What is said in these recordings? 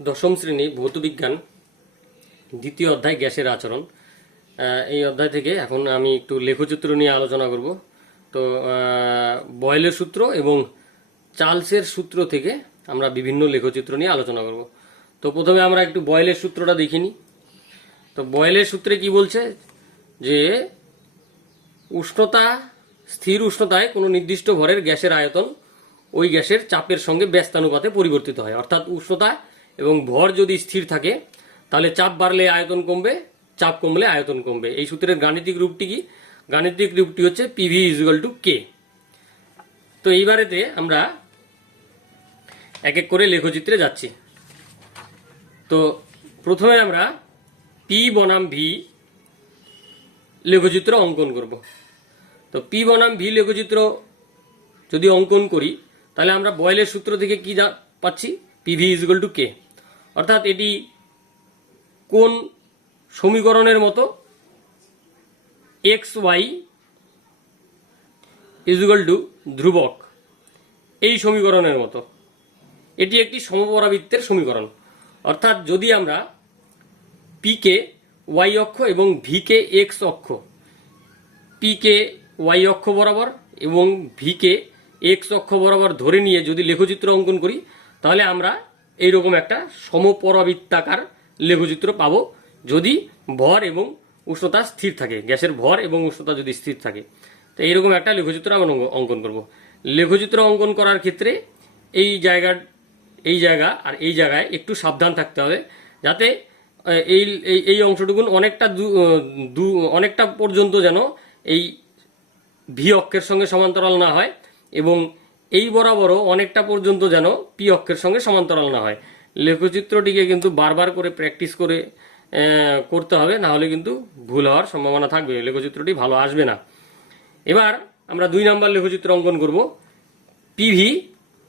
দশম শ্রেণী ভৌতবিজ্ঞান দ্বিতীয় অধ্যায় গ্যাসের আচরণ। এই অধ্যায় থেকে এখন আমি একটু লেখচিত্র নিয়ে আলোচনা করব। তো বয়েলের সূত্র এবং চার্লসের সূত্র থেকে আমরা বিভিন্ন লেখচিত্র নিয়ে আলোচনা করব। তো প্রথমে আমরা একটু বয়েলের সূত্রটা দেখিনি। তো বয়েলের সূত্রে কি বলছে যে উষ্ণতা, স্থির উষ্ণতায় কোনো নির্দিষ্ট ভরের গ্যাসের আয়তন ওই গ্যাসের চাপের সঙ্গে ব্যস্তানুপাতে পরিবর্তিত হয়। অর্থাৎ উষ্ণতা এবং ভর যদি স্থির থাকে তাহলে চাপ বাড়লে আয়তন কমবে, চাপ কমলে আয়তন কমবে। এই সূত্রের গাণিতিক রূপটি কি? গাণিতিক রূপটি হচ্ছে পিভি ইজুয়াল টু কে। তো এইবারেতে আমরা এক এক করে লেখচিত্রে যাচ্ছি। তো প্রথমে আমরা পি বনাম ভি লেখচিত্র অঙ্কন করব। তো পি বনাম ভি লেখচিত্র যদি অঙ্কন করি তাহলে আমরা বয়েলের সূত্র থেকে কি পাচ্ছি? পিভি ইজুয়াল টু কে। অর্থাৎ এটি কোন সমীকরণের মতো? এক্স ওয়াই ইজুয়াল টু ধ্রুবক, এই সমীকরণের মতো। এটি একটি সমপরাবৃত্তের সমীকরণ। অর্থাৎ যদি আমরা পি কে ওয়াই অক্ষ এবং ভি কে এক্স অক্ষ, পি কে ওয়াই অক্ষ বরাবর এবং ভি কে এক্স অক্ষ বরাবর ধরে নিয়ে যদি লেখচিত্র অঙ্কন করি তাহলে আমরা এইরকম একটা সমপরাবৃত্তাকার লেখচিত্র পাবো, যদি ভর এবং উষ্ণতা স্থির থাকে, গ্যাসের ভর এবং উষ্ণতা যদি স্থির থাকে। তো এইরকম একটা লেখচিত্র আমরা অঙ্কন করব। লেখচিত্র অঙ্কন করার ক্ষেত্রে এই জায়গা আর এই জায়গায় একটু সাবধান থাকতে হবে, যাতে এই এই অংশটুকুন অনেকটা পর্যন্ত যেন এই ভি অক্ষের সঙ্গে সমান্তরাল না হয়, এবং এই বরাবরও অনেকটা পর্যন্ত যেন পি অক্ষের সঙ্গে সমান্তরাল না হয়। লেখচিত্রটিকে কিন্তু বারবার করে প্র্যাকটিস করে করতে হবে, না হলে কিন্তু ভুল হওয়ার সম্ভাবনা থাকবে, লেখচিত্রটি ভালো আসবে না। এবার আমরা 2 নাম্বার লেখচিত্র অঙ্কন করব, পিভি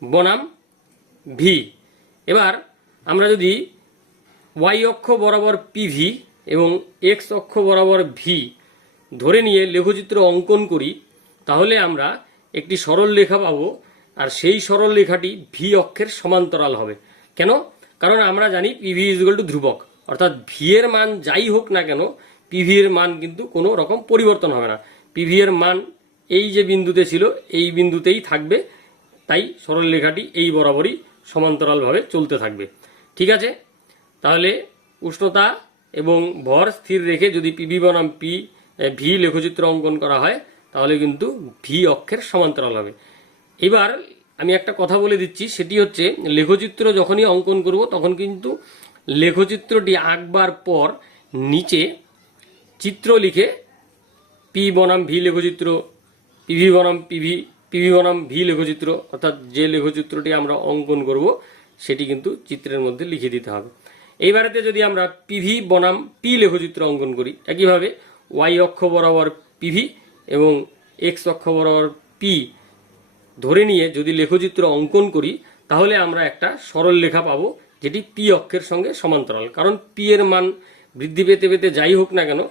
বনাম ভি। এবার আমরা যদি ওয়াই অক্ষ বরাবর পিভি এবং এক্স অক্ষ বরাবর ভি ধরে নিয়ে লেখচিত্র অঙ্কন করি তাহলে আমরা একটি সরল রেখা পাবো, আর সেই সরল রেখাটি ভি অক্ষের সমান্তরাল হবে। কেন? কারণ আমরা জানি পিভি ইজুয়াল টু ধ্রুবক, অর্থাৎ ভি এর মান যাই হোক না কেন পিভি এর মান কিন্তু কোনো রকম পরিবর্তন হবে না। পিভি এর মান এই যে বিন্দুতে ছিল এই বিন্দুতেই থাকবে, তাই সরল রেখাটি এই বরাবরই সমান্তরালভাবে চলতে থাকবে। ঠিক আছে? তাহলে উষ্ণতা এবং ভর স্থির রেখে যদি পিভি বনাম ভি লেখচিত্র অঙ্কন করা হয় তাহলে কিন্তু ভি অক্ষের সমান্তরাল হবে। এবার আমি একটা কথা বলে দিচ্ছি, সেটি হচ্ছে লেখচিত্র যখনই অঙ্কন করব তখন কিন্তু লেখচিত্রটি আঁকবার পর নিচে চিত্র লিখে পি বনাম ভি লেখচিত্র, পিভি বনাম পিভি বনাম ভি লেখচিত্র, অর্থাৎ যে লেখচিত্রটি আমরা অঙ্কন করব সেটি কিন্তু চিত্রের মধ্যে লিখে দিতে হবে। এইবারেতে যদি আমরা পিভি বনাম পি লেখচিত্র অঙ্কন করি, একইভাবে ওয়াই অক্ষ বরাবর পিভি এবং এক্স অক্ষ বরাবর পি ধরে নিয়ে যদি লেখচিত্র অঙ্কন করি তাহলে আমরা একটা সরল রেখা পাবো, যেটি পি অক্ষের সঙ্গে সমান্তরাল। কারণ পি এর মান বৃদ্ধি পেতে পেতে যাই হোক না কেন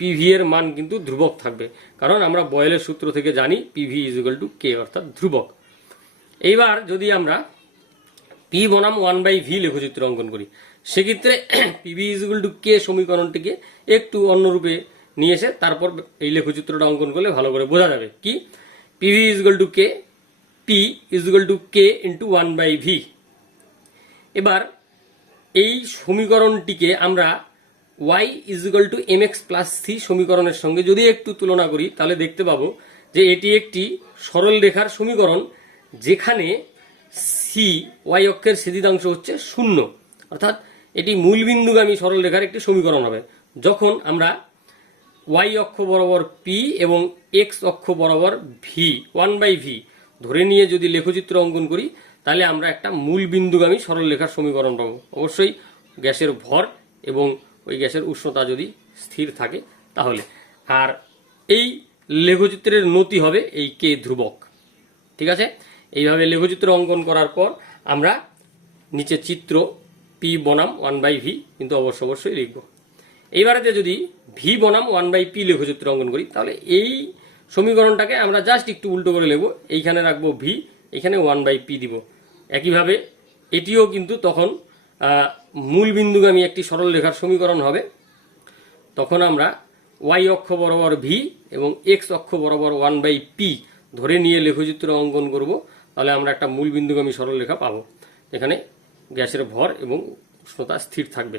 পিভি এর মান কিন্তু ধ্রুবক থাকবে, কারণ আমরা বয়েলের সূত্র থেকে জানি পিভি ইজুয়াল টু কে, অর্থাৎ ধ্রুবক। এইবার যদি আমরা পি বনাম 1/ভি লেখচিত্র অঙ্কন করি সেক্ষেত্রে পিভি ইজুয়াল টু কে সমীকরণটিকে একটু অন্যরূপে নিয়ে এসে তারপর এই লেখচিত্রটা অঙ্কন করলে ভালো করে বোঝা যাবে। কি? PV equal to K, P equal to K into 1/ভি। এবার এই সমীকরণটিকে আমরা Y equal to M X plus C সমীকরণের সঙ্গে যদি একটু তুলনা করি তাহলে দেখতে পাবো যে এটি একটি সরল রেখার সমীকরণ, যেখানে সি ওয়াই অক্ষের ছেদিতাংশ হচ্ছে 0, অর্থাৎ এটি মূলবিন্দুগামী সরল রেখার একটি সমীকরণ হবে। যখন আমরা ওয়াই অক্ষ বরাবর পি এবং এক্স অক্ষ বরাবর ভি 1/ভি ধরে নিয়ে যদি লেখচিত্র অঙ্কন করি তাহলে আমরা একটা মূলবিন্দুগামী সরল রেখার সমীকরণ পাবো। অবশ্যই গ্যাসের ভর এবং ওই গ্যাসের উষ্ণতা যদি স্থির থাকে তাহলে। আর এই লেখচিত্রের নতি হবে এই কে ধ্রুবক। ঠিক আছে? এইভাবে লেখচিত্র অঙ্কন করার পর আমরা নিচে চিত্র পি বনাম 1/ভি কিন্তু অবশ্যই লিখব। এইবারেতে যদি ভি বনাম 1/পি লেখচিত্র অঙ্কন করি তাহলে এই সমীকরণটাকে আমরা জাস্ট একটু উল্টো করে লিখব, এইখানে রাখবো ভি, এখানে 1/পি দিব। একইভাবে এটিও কিন্তু তখন মূল বিন্দুগামী একটি সরল রেখার সমীকরণ হবে, তখন আমরা ওয়াই অক্ষ বরাবর ভি এবং এক্স অক্ষ বরাবর 1/p ধরে নিয়ে লেখচিত্র অঙ্কন করব। তাহলে আমরা একটা মূল বিন্দুগামী সরল রেখা পাবো, এখানে গ্যাসের ভর এবং উষ্ণতা স্থির থাকবে।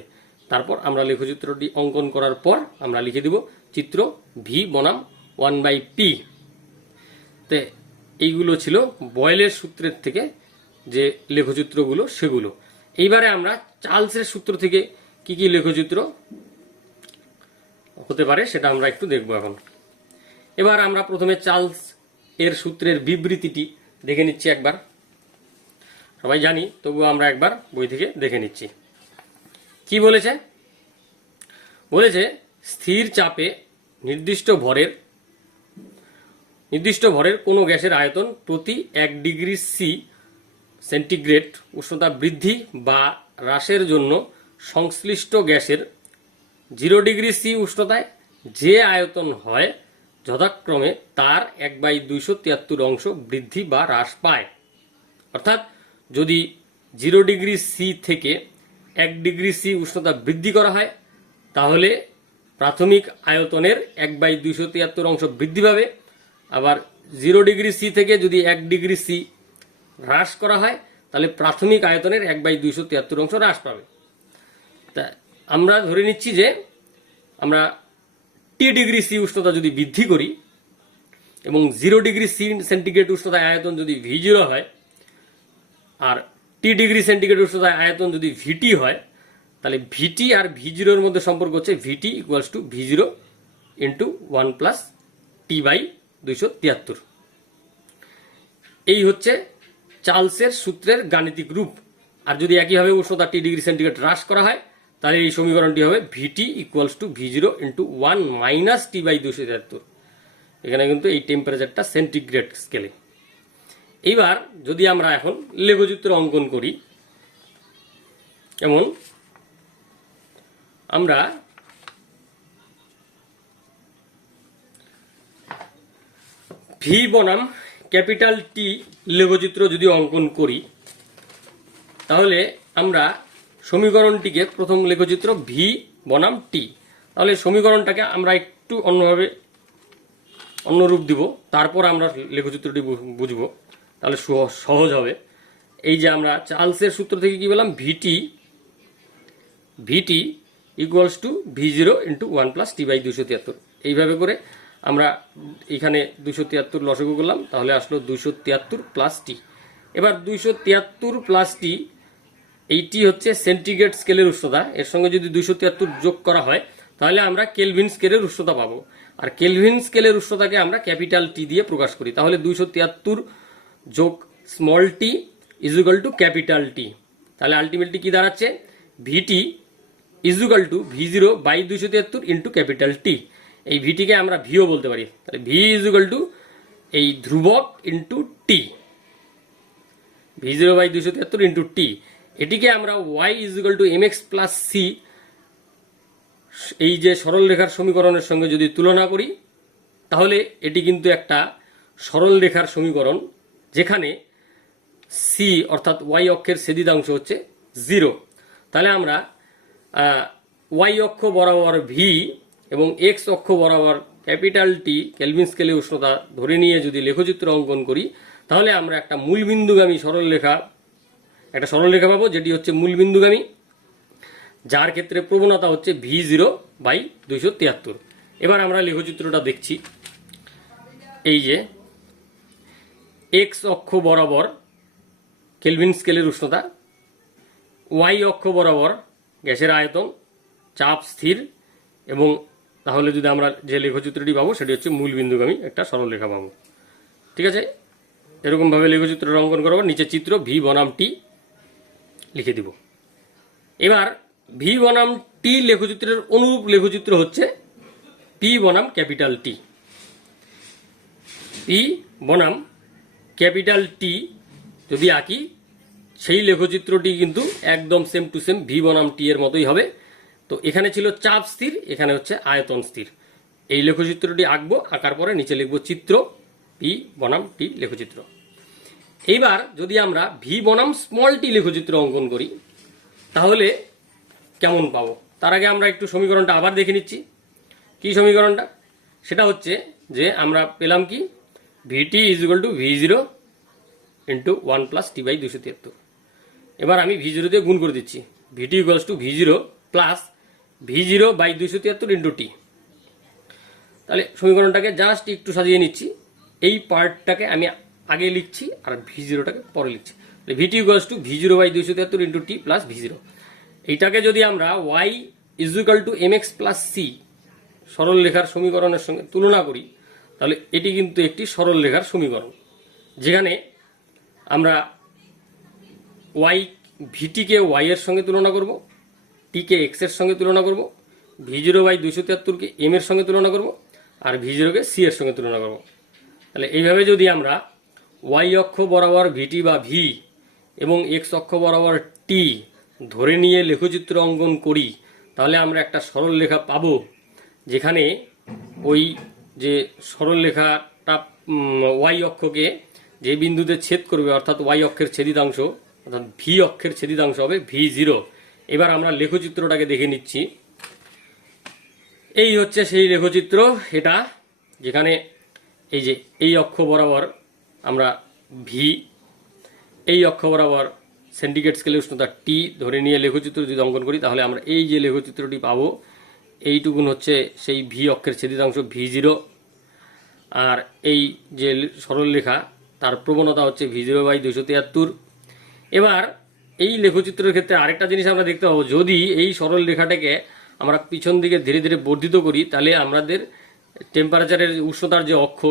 তারপর আমরা লেখচিত্রটি অঙ্কন করার পর আমরা লিখে দিব চিত্র ভি বনাম 1/p। তো এইগুলো ছিল বয়েলের সূত্রের থেকে যে লেখচিত্রগুলো সেগুলো। এইবারে আমরা চার্লসের সূত্র থেকে কি কি লেখচিত্র হতে পারে সেটা আমরা একটু দেখব এখন। এবার আমরা প্রথমে চার্লস এর সূত্রের বিবৃতিটি দেখে নিচ্ছি একবার। সবাই জানি, তবুও আমরা একবার বই থেকে দেখে নিচ্ছি। কি বলেছে? বলেছে স্থির চাপে নির্দিষ্ট ভরের কোনো গ্যাসের আয়তন প্রতি 1 ডিগ্রি সেন্টিগ্রেড উষ্ণতা বৃদ্ধি বা হ্রাসের জন্য সংশ্লিষ্ট গ্যাসের 0 ডিগ্রি সি উষ্ণতায় যে আয়তন হয় যথাক্রমে তার 1/273 অংশ বৃদ্ধি বা হ্রাস পায়। অর্থাৎ যদি 0 ডিগ্রি সি থেকে 1 ডিগ্রি সি উষ্ণতা বৃদ্ধি করা হয়, তাহলে প্রাথমিক আয়তনের 1/273 অংশ বৃদ্ধি পাবে। আবার 0 ডিগ্রি সি থেকে যদি 1 ডিগ্রি সি হ্রাস করা হয়, তাহলে প্রাথমিক আয়তনের 1/273 অংশ হ্রাস পাবে। তা আমরা ধরে নিচ্ছি যে আমরা টি ডিগ্রি সি উষ্ণতা যদি বৃদ্ধি করি এবং 0 ডিগ্রি সি সেন্টিগ্রেড উষ্ণতায় আয়তন যদি V0 হয় আর টি ডিগ্রি সেন্টিগ্রেড উষ্ণতায় আয়তন যদি ভিটি হয়, তাহলে ভিটি আর V0 এর মধ্যে সম্পর্ক হচ্ছে VT equals to V0 into 1 plus T/273। এই হচ্ছে চার্লসের সূত্রের গাণিতিক রূপ। আর যদি একইভাবে উষ্ণতা টি ডিগ্রি সেন্টিগ্রেড হ্রাস করা হয়, তাহলে এই সমীকরণটি হবে VT equals to V0 into 1 minus T/273। এখানে কিন্তু এই টেম্পারেচারটা সেন্টিগ্রেড স্কেলে। এইবার যদি আমরা এখন লেখচিত্র অঙ্কন করি, যেমন আমরা ভি বনাম ক্যাপিটাল টি লেখচিত্র যদি অঙ্কন করি, তাহলে আমরা সমীকরণটিকে প্রথম লেখচিত্র ভি বনাম টি, তাহলে সমীকরণটাকে আমরা একটু অন্যরূপ দিব, তারপর আমরা লেখচিত্রটি বুঝব, তাহলে সহজ হবে। এই যে আমরা চার্লসের সূত্র থেকে কি বললাম, VT equals to V0 into 1 plus T/273। এইভাবে করে আমরা এখানে 273 লসাগু করলাম, তাহলে আসলো 273 প্লাস টি। এবার 273 প্লাস টি, এইটি হচ্ছে সেন্টিগ্রেড স্কেলের উষ্ণতা, এর সঙ্গে যদি 273 যোগ করা হয়, তাহলে আমরা কেলভিন স্কেলের উষ্ণতা পাবো। আর কেলভিন স্কেলের উষ্ণতাকে আমরা ক্যাপিটাল টি দিয়ে প্রকাশ করি। তাহলে 273 যোগ small T is equal to capital T. তাহলে আলটিমেটলি কি দাঁড়াচ্ছে, VT is equal to V0 by 273 into capital T. এই ভিটিকে আমরা ভিও বলতে পারি। তাহলে ভি ইজ ইকুয়াল টু এই ধ্রুবক into T, V0 by 273 into T. এটিকে আমরা y is equal to mx plus C, এই যে সরল রেখার সমীকরণের সঙ্গে যদি তুলনা করি, তাহলে এটি কিন্তু একটা সরল রেখার সমীকরণ, যেখানে সি অর্থাৎ ওয়াই অক্ষের ছেদিতাংশ হচ্ছে 0। তাহলে আমরা ওয়াই অক্ষ বরাবর ভি এবং এক্স অক্ষ বরাবর ক্যাপিটাল টি কেলভিন স্কেলে উষ্ণতা ধরে নিয়ে যদি লেখচিত্র অঙ্কন করি, তাহলে আমরা একটা মূলবিন্দুগামী সরল রেখা পাবো, যেটি হচ্ছে মূলবিন্দুগামী, যার ক্ষেত্রে প্রবণতা হচ্ছে V0 বাই 273। এবার আমরা লেখচিত্রটা দেখছি। এই যে এক্স অক্ষ বরাবর কেলভিন স্কেলের উষ্ণতা, ওয়াই অক্ষ বরাবর গ্যাসের আয়তন, চাপ স্থির, এবং তাহলে যদি আমরা যে লেখচিত্রটি পাবো সেটি হচ্ছে মূলবিন্দুগামী একটা সরল রেখা পাবো। ঠিক আছে, এরকমভাবে লেখচিত্রটা অঙ্কন করবো। নিচে চিত্র ভি বনাম টি লিখে দিব। এবার ভি বনাম টি লেখচিত্রের অনুরূপ লেখচিত্র হচ্ছে পি বনাম ক্যাপিটাল টি। পি বনাম ক্যাপিটাল টি যদি আঁকি, সেই লেখচিত্রটি কিন্তু একদম সেম টু সেম ভি বনাম টি এর মতোই হবে। তো এখানে ছিল চাপ স্থির, এখানে হচ্ছে আয়তন স্থির। এই লেখচিত্রটি আঁকবো, আঁকার পরে নিচে লিখবো চিত্র পি বনাম টি লেখচিত্র। এইবার যদি আমরা ভি বনাম স্মল টি লেখচিত্র অঙ্কন করি, তাহলে কেমন পাবো? তার আগে আমরা একটু সমীকরণটা আবার দেখে নিচ্ছি। কি সমীকরণটা? সেটা হচ্ছে যে আমরা পেলাম কি, VT is equal to V zero into 1 plus T by 273। এবার আমি ভি জিরো দিয়ে গুণ করে দিচ্ছি, VT equals to V zero plus V zero by 273 into T. তাহলে সমীকরণটাকে জাস্ট একটু সাজিয়ে নিচ্ছি, এই পার্টটাকে আমি আগে লিখছি আর ভি জিরোটাকে পরে লিখছি। VT equals to V zero by 273 into T plus V zero. এইটাকে যদি আমরা Y is equal to M X plus C সরল রেখার সমীকরণের সঙ্গে তুলনা করি, তাহলে এটি কিন্তু একটি সরল রেখার সমীকরণ, যেখানে আমরা ওয়াই ভিটিকে ওয়াই এর সঙ্গে তুলনা করব, টিকে এক্স এর সঙ্গে তুলনা করব, ভি জিরো বাই 273কে এম এর সঙ্গে তুলনা করব, আর ভি জিরোকে সি এর সঙ্গে তুলনা করব। তাহলে এইভাবে যদি আমরা ওয়াই অক্ষ বরাবর ভিটি বা ভি এবং এক্স অক্ষ বরাবর টি ধরে নিয়ে লেখচিত্র অঙ্কন করি, তাহলে আমরা একটা সরল রেখা পাবো, যেখানে ওই যে সরল রেখাটা ওয়াই অক্ষকে যে বিন্দুতে ছেদ করবে, অর্থাৎ ওয়াই অক্ষের ছেদিতাংশ অর্থাৎ ভি অক্ষের ছেদিতাংশ হবে ভি জিরো। এবার আমরা লেখচিত্রটাকে দেখে নিচ্ছি। এই হচ্ছে সেই লেখচিত্র, এটা যেখানে এই যে এই অক্ষ বরাবর আমরা ভি, এই অক্ষ বরাবর সেন্টিগ্রেড স্কেলে উষ্ণতা টি ধরে নিয়ে লেখচিত্র যদি অঙ্কন করি, তাহলে আমরা এই যে লেখচিত্রটি পাবো, এইটুকুন হচ্ছে সেই ভি অক্ষের ছেদিতাংশ ভি জিরো, আর এই যে সরল রেখা তার প্রবণতা হচ্ছে ভি জিরো বাই 273। এবার এই লেখচিত্রের ক্ষেত্রে আরেকটা জিনিস আমরা দেখতে পাবো, যদি এই সরল রেখাটাকে আমরা পিছন দিকে ধীরে ধীরে বর্ধিত করি, তাহলে আমাদের টেম্পারেচারের উষ্ণতার যে অক্ষ,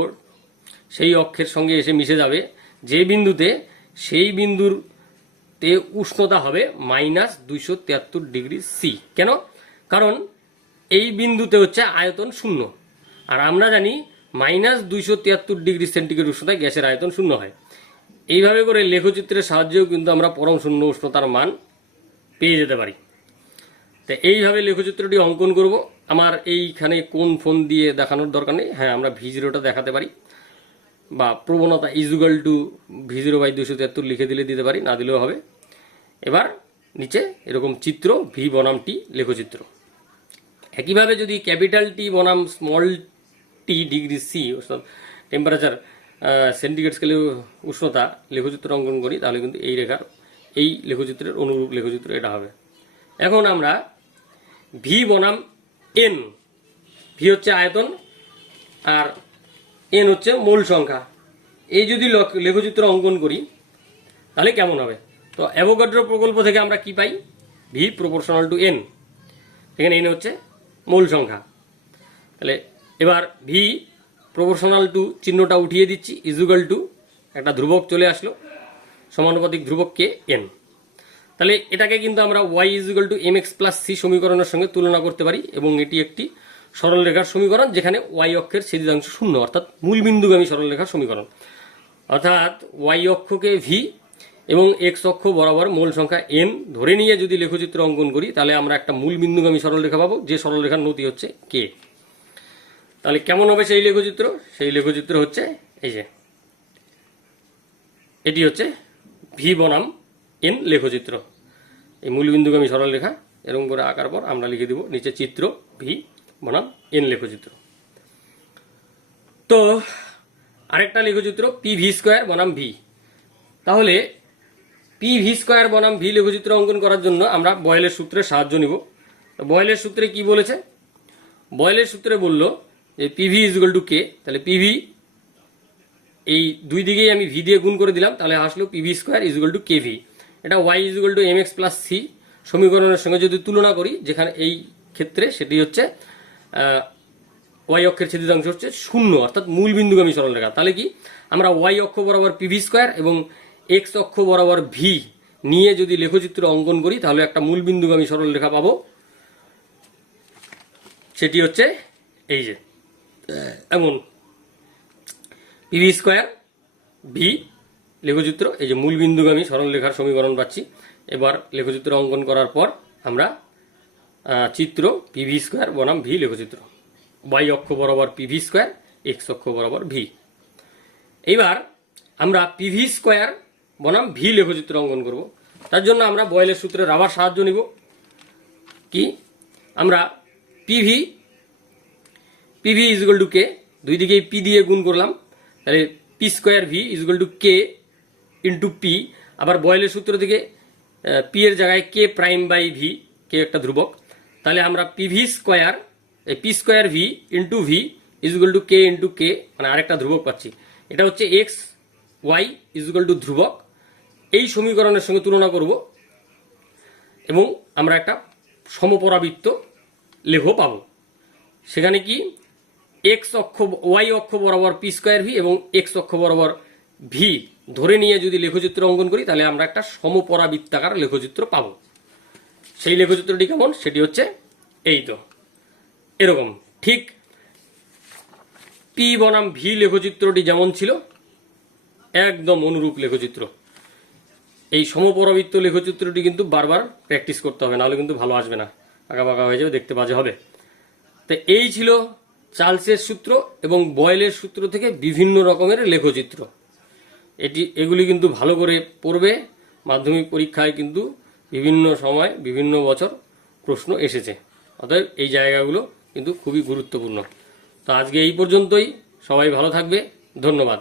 সেই অক্ষের সঙ্গে এসে মিশে যাবে, যে বিন্দুতে সেই বিন্দুতে উষ্ণতা হবে -273 ডিগ্রি সি। কেন? কারণ এই বিন্দুতে হচ্ছে আয়তন শূন্য, আর আমরা জানি -273 ডিগ্রি সেন্টিগ্রেড উষ্ণতায় গ্যাসের আয়তন শূন্য হয়। এইভাবে করে লেখচিত্রের সাহায্যেও কিন্তু আমরা পরম শূন্য উষ্ণতার মান পেয়ে যেতে পারি। তো এইভাবে লেখচিত্রটি অঙ্কন করব। আমার এইখানে কোন ফোন দিয়ে দেখানোর দরকার নেই, হ্যাঁ আমরা ভি জিরোটা দেখাতে পারি, বা প্রবণতা equal to V zero by 273 লিখে দিতে পারি, না দিলেও হবে। এবার নিচে এরকম চিত্র ভি বনাম টি লেখচিত্র। একইভাবে যদি ক্যাপিটাল টি বনাম স্মল টি ডিগ্রি সি অর্থাৎ টেম্পারেচার সেন্টিগ্রেড স্কেলে উষ্ণতা লেখচিত্র অঙ্কন করি, তাহলে কিন্তু এই রেখার এই লেখচিত্রের অনুরূপ লেখচিত্র এটা হবে। এখন আমরা ভি বনাম এন, ভি হচ্ছে আয়তন আর এন হচ্ছে মোল সংখ্যা, এই যদি লেখচিত্র অঙ্কন করি তাহলে কেমন হবে? তো অ্যাভোগাড্রো প্রকল্প থেকে আমরা কি পাই? ভি প্রপোর্শনাল টু এন, এখানে এন হচ্ছে মোল সংখ্যা। তাহলে এবার ভি প্রপোর্শনাল টু চিহ্নটা উঠিয়ে দিচ্ছি, ইজুগাল টু একটা ধ্রুবক চলে আসলো, সমানুপাতিক ধ্রুবক কে এন। তাহলে এটাকে কিন্তু আমরা Y equal to M X plus C সমীকরণের সঙ্গে তুলনা করতে পারি, এবং এটি একটি সরল রেখার সমীকরণ, যেখানে ওয়াই অক্ষের ছেদিতাংশ শূন্য, অর্থাৎ মূল বিন্দুগামী সরল রেখার সমীকরণ। অর্থাৎ ওয়াই অক্ষকে ভি এবং এক্স অক্ষ বরাবর মোল সংখ্যা এন ধরে নিয়ে যদি লেখচিত্র অঙ্কন করি, তাহলে আমরা একটা মূল বিন্দুগামী সরল রেখা পাবো, যে সরল রেখার নতি হচ্ছে কে। তাহলে কেমন হবে সেই লেখচিত্র? সেই লেখচিত্র হচ্ছে এই যে, এটি হচ্ছে ভি বনাম এন লেখচিত্র। এই মূল বিন্দুগামী সরল রেখা এরকম করে আঁকার পর আমরা লিখে দিব নিচে চিত্র ভি বনাম এন লেখচিত্র। তো আরেকটা লেখচিত্র পি ভি স্কোয়ার বনাম ভি। তাহলে পি ভি স্কোয়ার বনাম ভি লেখচিত্র অঙ্কন করার জন্য আমরা বয়েলের সূত্রের সাহায্য নিব। বয়েলের সূত্রে কি বলেছে? বয়েলের সূত্রে বলল যে পিভি ইজ ইকুয়াল টু কে। তাহলে পিভি এই দুই দিকেই আমি ভি দিয়ে গুণ করে দিলাম, তাহলে আসলো PV square is equal to K V. এটা Y is equal to M X plus C সমীকরণের সঙ্গে যদি তুলনা করি, যেখানে এই ক্ষেত্রে সেটি হচ্ছে ওয়াই অক্ষের ছেদিতাংশ হচ্ছে শূন্য, অর্থাৎ মূল বিন্দুগামী সরল রেখা। তাহলে কি আমরা ওয়াই অক্ষ বরাবর পিভি স্কোয়ার এবং এক্স অক্ষ বরাবর ভি নিয়ে যদি লেখচিত্র অঙ্কন করি, তাহলে একটা মূল বিন্দুগামী সরল রেখা পাবো, সেটি হচ্ছে এই যে এমন পিভি স্কোয়ার ভি লেখচিত্র, এই যে মূল বিন্দুগামী সরল রেখার সমীকরণ পাচ্ছি। এবার লেখচিত্র অঙ্কন করার পর আমরা চিত্র পিভি স্কোয়ার বনাম ভি লেখচিত্র, ওয়াই অক্ষ বরাবর পিভি স্কোয়ার, এক্স অক্ষ বরাবর ভি। এইবার আমরা পিভি স্কোয়ার বনাম ভি লেখচিত্র অঙ্কন করব। তার জন্য আমরা বয়েলের সূত্রের আবার সাহায্য নিব। কি আমরা PV is equal to K, দুই দিকেই পি দিয়ে গুণ করলাম, তাহলে P square V is equal to K into P. আবার বয়েলের সূত্র থেকে পি এর জায়গায় K prime by V, K একটা ধ্রুবক, তাহলে আমরা PV square P square V into V is equal to K into K, মানে আরেকটা ধ্রুবক পাচ্ছি। এটা হচ্ছে X Y is equal to ধ্রুবক। এই সমীকরণের সঙ্গে তুলনা করব এবং আমরা একটা সমপরাবৃত্ত লেখ পাবো। সেখানে কি এক্স অক্ষ ওয়াই অক্ষ বরাবর পি স্কোয়ার ভি এবং এক্স অক্ষ বরাবর ভি ধরে নিয়ে যদি লেখচিত্র অঙ্কন করি তাহলে আমরা একটা সমপরাবৃত্তাকার লেখচিত্র পাবো। সেই লেখচিত্রটি কেমন, সেটি হচ্ছে এই তো এরকম, ঠিক পি বনাম ভি লেখচিত্রটি যেমন ছিল একদম অনুরূপ লেখচিত্র। এই সমপরাবৃত্ত লেখচিত্রটি কিন্তু বারবার প্র্যাকটিস করতে হবে, নাহলে কিন্তু ভালো আসবে না, আঁকা বাঁকা হয়ে যাবে, দেখতে বাজে হবে। তো এই ছিল চার্লসের সূত্র এবং বয়েলের সূত্র থেকে বিভিন্ন রকমের লেখচিত্র। এগুলি কিন্তু ভালো করে পড়বে, মাধ্যমিক পরীক্ষায় কিন্তু বিভিন্ন সময় বিভিন্ন বছর প্রশ্ন এসেছে, অতএব এই জায়গাগুলো কিন্তু খুবই গুরুত্বপূর্ণ। তো আজকে এই পর্যন্তই, সবাই ভালো থাকবে, ধন্যবাদ।